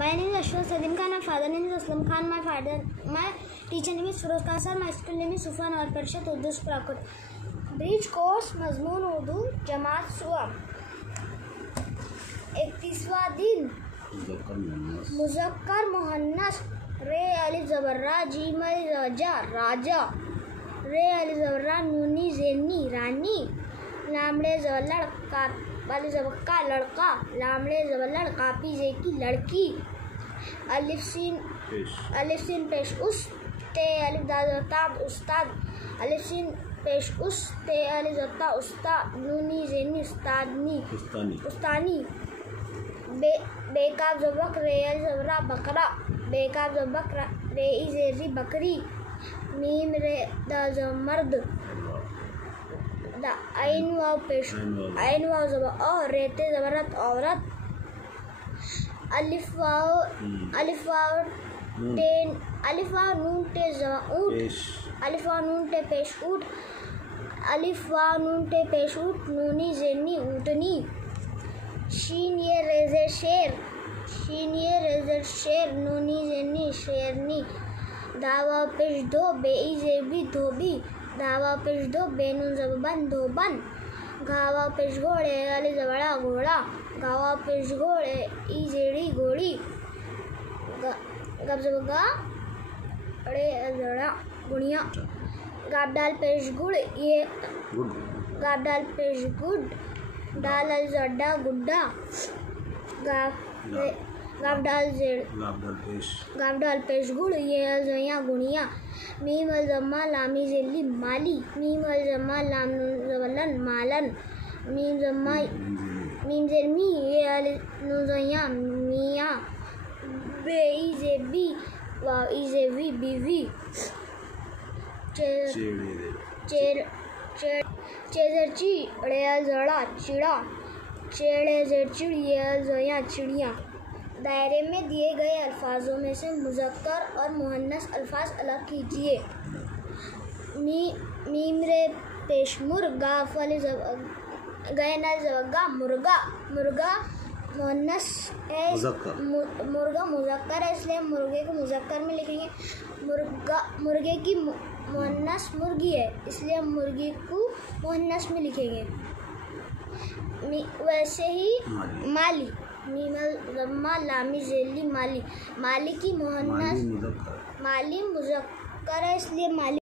My name is Ashwin Sadim Khan. My father name is Aslam Khan. My teacher name is Firoz Khan sir. My school name is Sufan और परिषद उर्दू प्राकृत bridge course मजमून उर्दू जमात सुआ 31वां दिन मुज़क्कर मुहन्नस रे अलिफ ज़बर्रा gym रजा राजा रे अलिफ ज़बर्रा नूनी ज़ेनी रानी लामड़े ज़बल्लड़ अलिफ ज़बक्का लड़का लामड़े ज़बल्लड़ कापी ज़ेकी लड़की अलिफ सीन पेश उस ते अलिफ दाज़ता उस्ताद अलिफ सीन पेश उस ते अलिफ ज़ता उस्ताद नूनी ज़ेनी उस्तानी बेकाब ज़बक रे अलिफ ज़बरा बकरा बेकाब ज़बक रे ज़ेरी बकरी मीम रे दा मर्द आइन वाव पेश आइन वाव ज़बर औ रेते ज़बरत औरत अलिफ वाव नून टे ऊट अलिफ वाव नून टे पेश ऊट अलिफ वाव नून टे पेश ऊट नूनी ज़ेनी ऊँटनी शीन ये रेज़े शेर नूनी ज़ेनी शेरनी दावा पेश दो बेई ज़ेबी धोबी दावा पेश दो बेनून ज़बन धोबन घावा पेश घोड़े अली ज़बड़ा घोड़ा घावा पेश घोड़े ई ज़ेड़ी घोड़ी गब ज़बगा अड़े ज़ड़ा गुड़िया गाब डाल पेश गुड़ ये गाब डाल पेश गुड़ डाल अल ज़ड्डा गुड्डा गाब डाल पेश गुड़ ये अज़या गुड़िया मीम अल ज़म्मा लामी ज़ेली माली मीम अल ज़म्मा लाम ज़बलन मालन मीम ज़ेमी ये अल नुज़या मियाँ बेई ज़ेबी वा ज़ेवी बीवी चेज़रची रे अल ज़ड़ा चिड़ा चेड़े ज़ेरचिड़ ये अल ज़या चिड़िया दायरे में दिए गए अल्फाजों में से मुज़क्कर और मुहन्नस अल्फाज अलग कीजिए। मीम रे पेशमुर गाफ वाले गैनल ज़बगा मुर्गा मुहन्नस है मुर्गा मुज़क्कर है इसलिए मुर्गे को मुज़क्कर में लिखेंगे। मुर्गे की मुहन्नस मुर्गी है इसलिए मुर्गी को मुहन्नस में लिखेंगे। वैसे ही माली मीमल ज़म्मा लामी ज़ेली माली की मुहन्नस माली मुज़क्कर है इसलिए माली